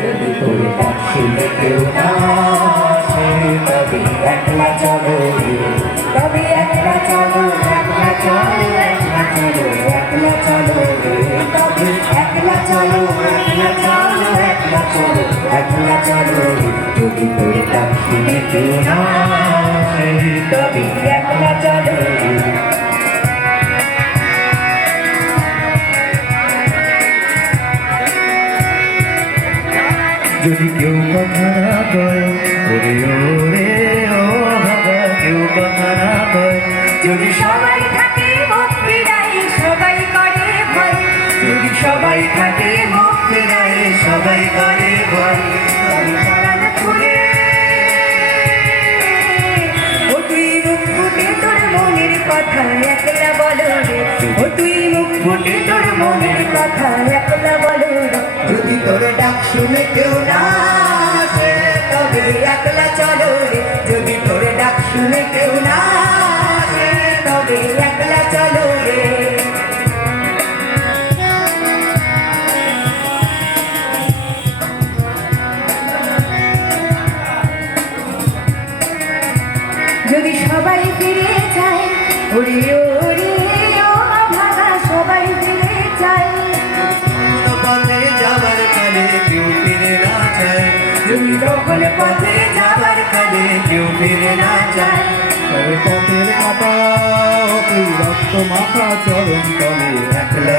যদি তোর ডাক শুনে কেউ না আসে তবে একলা চলো তবে একলা চলো একলা চলো একলা চলো একলা চলো তবে একলা চলো একলা চলো একলা চলো একলা চলো যদি তোর ডাক শুনে কেউ না আসে তবে একলা চলো যদি কেউ কথা না কয় ওরে ওরে ও বাবা কেউ কথা না কয় যদি সবাই থাকে মুখ ফিরাই সবাই করে ভয় যদি সবাই থাকে মুখ ফেরায় সবাই করে ভয় তবে পরাণ খুলে ও তুই মুখ ফুটে তোর মনের কথা একলা বলো রে ও তুই মুখ ফুটে তোর মনের কথা একলা বলো রে যদি তোর ডাক শুনে কেউ না আসে তবে একলা চলো রে যদি তোর ডাক শুনে কেউ না আসে তবে একলা চলো রে যদি সবাই ফিরে যায় ওরে ওরে ও ভাগা সবাই ফিরে যায় পথে যাবার কালে কেউ ফিরে না যায় যদি তখন পথে যাবার কালে কেউ ফিরে না যায় তবে পথের কাটা তুই রক্ত মাথা চরণ তলে একলা